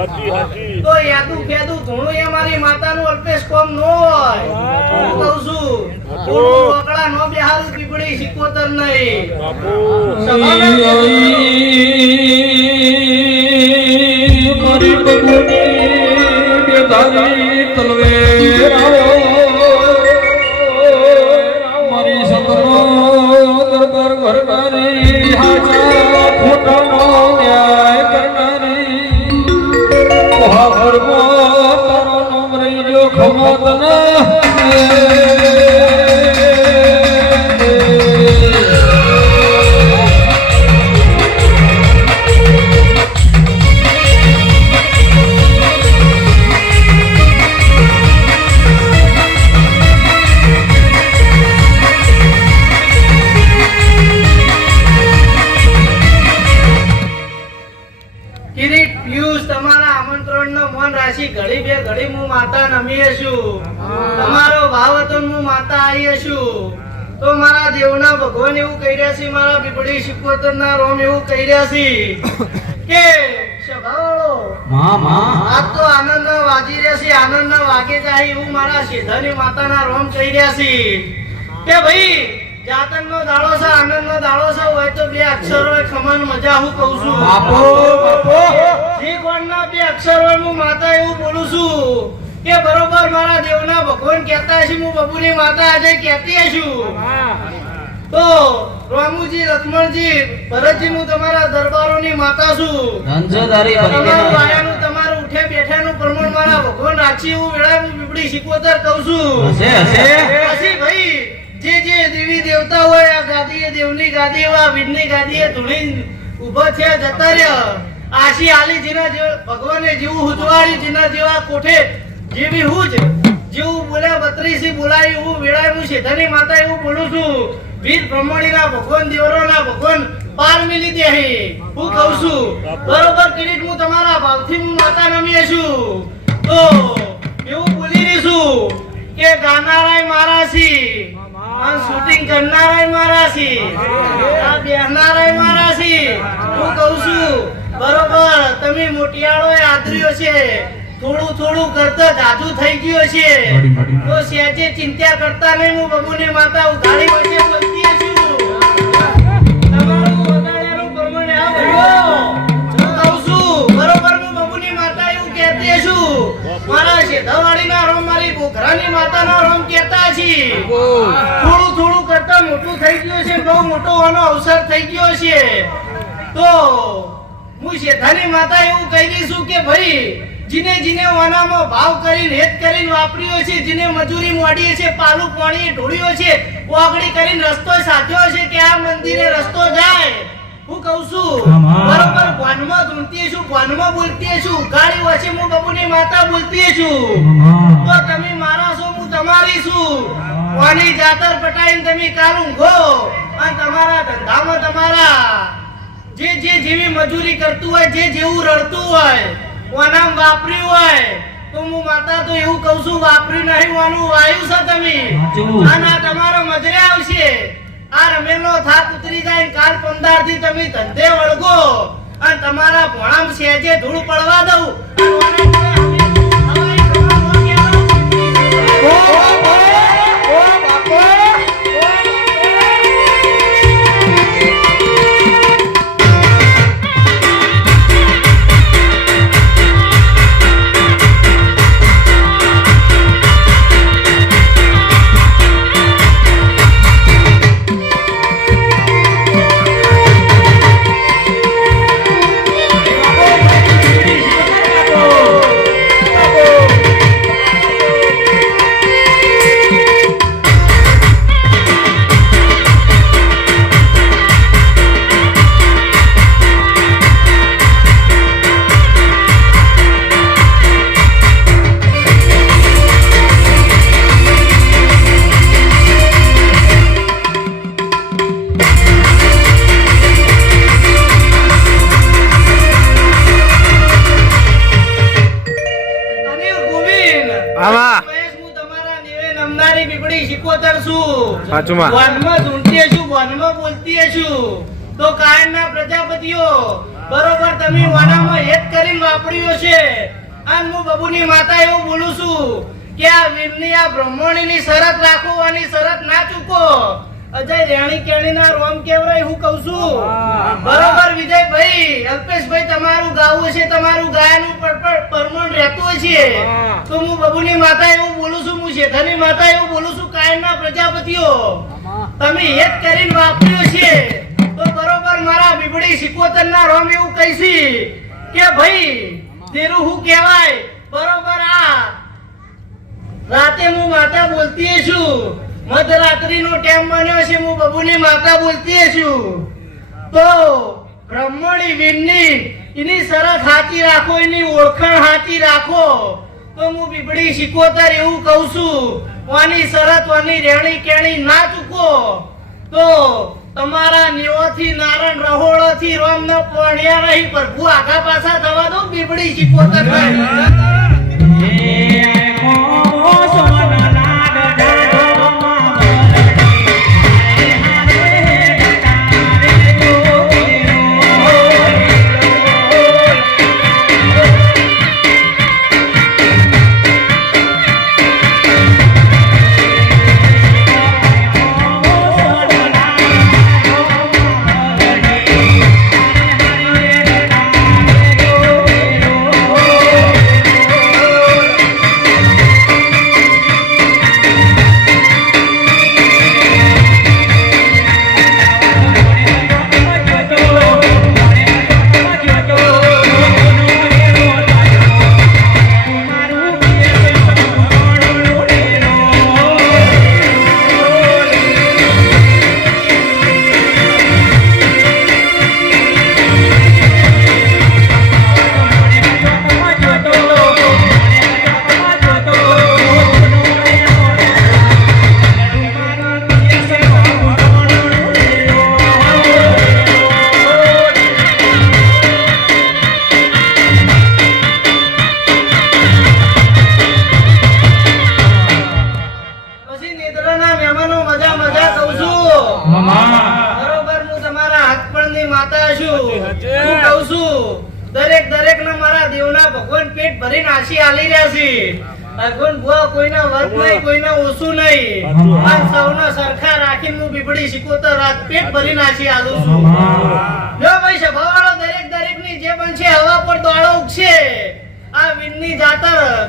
તો યાદું ખેદું ધૂણું એ મારી માતાનું અલ્પેશ કોમ નો હોય હું કહું છું વકડા નો બેહારું પીપળી શીખોતર નહીં મારી બબુની બેધારી તલવેર મારી સતનો દરબાર ઘરનારી હાચા ખોટાનો ન્યાય કરનારી મહાભરમાં તારો નામ રહી જો ખમતના ઘડી બે ઘડી હું માતા નમીએ છું તમારો ભાવ હતો હું માતા આવીએ છું તો મારા દેવના ભગવાન એવું કહી રહ્યા છે મારા પીપળી શિકોતર ના રોમ એવું કહી રહ્યા છે કે સભાવાળો આજ તો આનંદ વાજી રહ્યા છે આનંદ વાગે જાય એવું મારા સીધાની માતાના રોમ કહી રહ્યા છે કે ભાઈ જાતન નો દાડો છે આનંદ નો દાડો છે હોય તો બે અક્ષર હોય ખમન મજા હું કહું છું ના બે અક્ષર હોય હું માતા એવું બોલું છું કે બરોબર મારા દેવના ભગવાન કહેતા છે હું બબુની માતા આજે કહેતી છું તો રામુજી લક્ષ્મણજી ભરતજી હું તમારા દરબારોની માતા છું તમારું વાયાનું તમારું ઉઠે બેઠાનું પ્રમાણ મારા ભગવાન રાખી એવું વેળા હું પીપળી શિકોતર કહું છું પછી ભાઈ જે દેવી દેવતા હોય આ ગાદીએ દેવની ગાદી એવા વીરની ગાદીએ ધૂણી ઉભો છે જતા રહ્યા આશી આલી જીના ભગવાને જેવું હુજવાડી જીના જેવા કોઠે જેવી હુજ જેવું બોલ્યા બત્રીસી બોલાય એવું વેળાય હું શેઠાની માતા એવું બોલું છું વીર બ્રહ્મણીના ભગવાન દેવરોના ભગવાન પાર મિલી દે હું કહું છું બરોબર કિરીટ હું તમારા ભાવથી હું માતા નમીએ છું તો એવું બોલી રહી છું કે ગાનારાય મારા છી શૂટિંગ કરનારાય મારા છી આ બેહનારાય મારા છી હું કહું છું બરોબર તમે મોટિયાળો આદર્યો છે થોડું થોડું કરતા જાજુ થઈ ગયો છે તો સેજે ચિંતા કરતા નહીં હું બબુની માતા ઉધારી વચ્ચે બોલતી છું તમારું વધારેનું પ્રમાણે આ ભયો હું કહું છું બરોબર હું બબુની માતા એવું કહેતી છું મારા શેધાવાડીના રોમ મારી બોખરાની માતાના રોમ કહેતા છે થોડું થોડું કરતા મોટું થઈ ગયું છે બહુ મોટો આનો અવસર થઈ ગયો છે તો હું શેઠાની માતા એવું કહી દઈશું કે ભાઈ જીને વાનામાં ભાવ કરીને હેત કરીને વાપર્યો છે જીને મજૂરી મોડીએ છે પાલું પાણી ઢોળ્યો છે ઓગળી કરીને રસ્તો સાધ્યો છે કે આ મંદિરે રસ્તો જાય હું કહું છું બરોબર ભવનમાં ધૂણતી છું ભવનમાં બોલતી છું ગાડી વચ્ચે હું બબુની માતા બોલતી છું તો તમે મારા છો હું તમારી છું કોની જાતર પટાઈને તમે કાલું ઘો અને તમારા ધંધામાં તમારા જે જેવી મજૂરી કરતું હોય જે જેવું રડતું હોય ઓનામ વાપર્યું હોય તો હું માતા તો એવું કહું છું વાપર્યું નહીં ઓનું વાયુ છે તમે અને તમારો મજરે આવશે આ રમેલનો થાક ઉતરી જાય કાલ 15 થી તમે ધંધે વળગો અને તમારા ભોણામ સેજે ધૂળ પડવા દઉં તો કાયમના પ્રજાપતિઓ બરોબર તમે વાનામાં હેત કરીને વાપર્યો છે. અને હું બબુની માતા એવું બોલું છું કે આ વીરની આ બ્રહ્મણીની શરત રાખવાની શરત ના ચૂકો. અજય રેણી કેણીના રોમ કેવરાય હું કહું છું. બરોબર વિજયભાઈ, અલ્પેશભાઈ, તમારું ગાવું છે, તમારું ગાયનું પરમણ રહેતું છે. તો હું બબુની માતા એવું બોલું છું, હું શેઠાની માતા એવું બોલું છું, કાયમના પ્રજાપતિઓ તમે હેત કરીને વાપર્યો છે. તો બરોબર મારા બીબડી સિકોતરના રોમ એવું કહીશી કે ભાઈ તેરું હું કહેવાય. બરોબર આ રાતે હું માતા બોલતી છું, મધરાત્રીનો ટાઈમ બન્યો છે, હું બબુની માતા બોલતી છું. તો બ્રહ્મણી વીરની એની શરત સાચી રાખો, એની ઓળખાણ સાચી રાખો. તો હું બીબડી સિકોતર એવું કહું છું, વાની શરત વાની રેણી કેણી ના ચૂકો. તો તમારા નેવોથી નારણ રહોળોથી રોમ ન પોણ્યા રહી પ્રભુ આગા પાછા થવા દો બીબડી સિકોતર.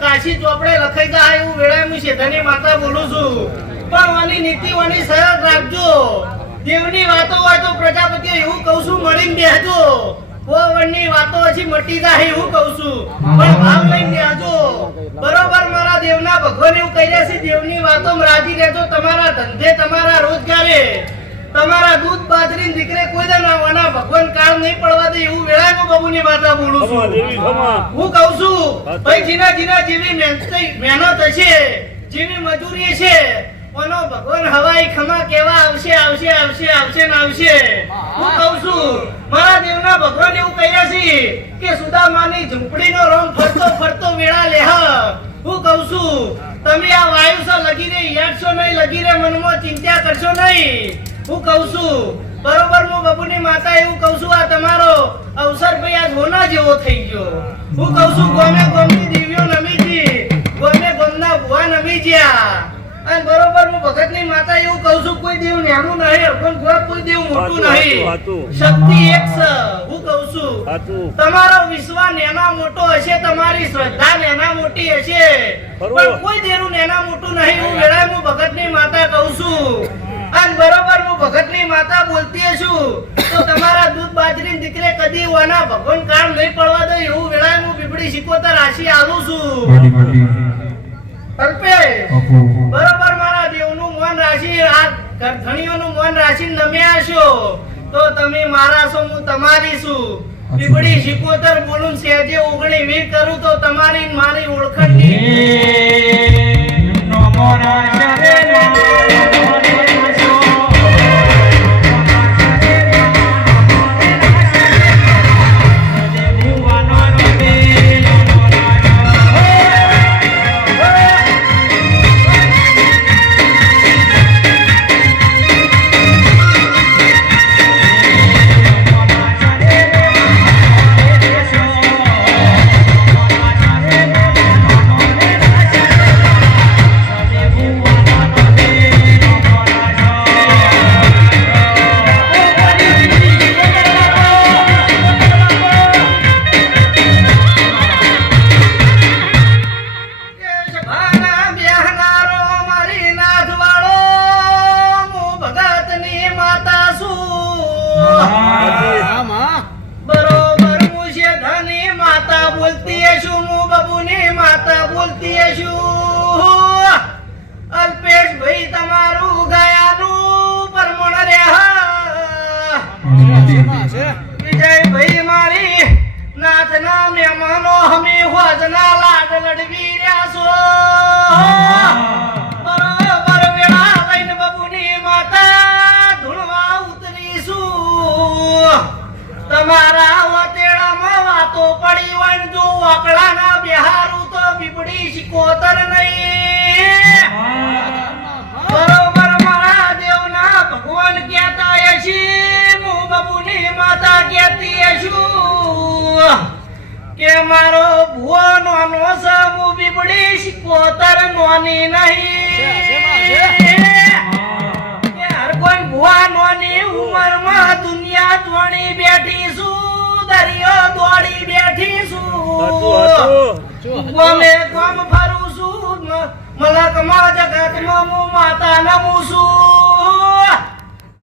કાશી ચોપડે લખાઈ જાય એવું વેળાય હું શેઠાની માતા બોલું છું. પણ વાની નીતિ વાની શરત રાખજો. દેવની વાતો હોય તો પ્રજાપતિઓ એવું કહું છું મળીને બેહજો. વનની વાતો પછી મટી જાય એવું કહું છું, પણ ભાવ લઈને બેહજો. બરોબર મારા દેવના ભગવાન એવું કહી રહ્યા છે, દેવની વાતોમાં રાજી રહેજો. તમારા ધંધે તમારા રોજગારે તમારા દૂધ બાજરી દીકરે કોઈ દાના ભગવાન કાળ નહીં પડવા દે એવું વેળાય હું બબુની માતા બોલું છું. હું કહું છું ભાઈ જીના જીના જેવી મહેનત હશે, જેવી મજૂરી છે, ઓનો ભગવાન હવાઈ ખમા કેવા આવશે આવશે આવશે આવશે ને આવશે. હું કહું છું મારા દેવના ભગવાન એવું કહ્યા છે કે સુદામાની ઝૂંપડીનો રંગ ફરતો ફરતો વેળા લેહ. હું કહું છું તમે આ વાયુસા લગીને યાદશો નહીં, લગીને મનમાં ચિંતા કરશો નહીં. હું કહું છું બરોબર હું બબુની માતા એવું કહું છું, આ તમારો અવસર ભાઈ આજ હોના જેવો થઈ ગયો. હું કહું છું ગોમે ગોમની દેવીઓ નમી ગઈ, ગોમે ગોમના ભુવા નમી ગયા. અને બરોબર હું ભગતની માતા એવું કહું છું કોઈ દેવ નાનું નહીં, પણ કોઈ દેવ મોટું નહીં, શક્તિ એક છે. હું કહું છું તમારો વિશ્વાસ નેના મોટો હશે, તમારી શ્રદ્ધા નેના મોટી હશે, પણ કોઈ દેવું નેના મોટું નહીં. હું વેળાય હું ભગતની માતા કહું છું. અને બરોબર હું ભગતની માતા બોલતી છું તો તમારા દૂધ બાજરી દીકરે કદી વાના ભગવાન કાળ નહીં પડવા દે એવું વેળાય હું બીબડી સિકોતર રાશિ આલું છું. બરોબર મારા દેવનું મન રાશિ આ ઘણીઓનું મન રાશિ નમ્યા છો તો તમે મારા છો, હું તમારી છું. બીબડી સિકોતર બોલું સેજે 19-20 કરું તો તમારી મારી ઓળખાણની બોલતી હશું અલ્પેશ ભાઈ તમારું ગયાનું પરમણ રે વિજયભાઈ મારી નાથના મહેમાનો હમે હોજના લાડ લડવી રહ્યા છો બરોબર વેળા લઈને બબુની માતા ધૂણવા ઉતરીશું તમારા વતેડામાં વાતો પડી હોય ને જો વાકડાના બિહારું તો બીબડી શિકોતર નહીં બરોબર મારા દેવના ભગવાન કહેતા હશી હું બબુની માતા કહેતી હશું કે મારો ભુવો નાનો છે હું બીબડી શિકોતર નોની નહીં કે હર કોઈ ભુવા નોની ઉંમરમાં દુનિયા તોડી બેઠી છું દરિયો દોડી બેઠી છું ગમે ગમ ફરું છું મલકમાં જગતમાં હું માતા નમું છું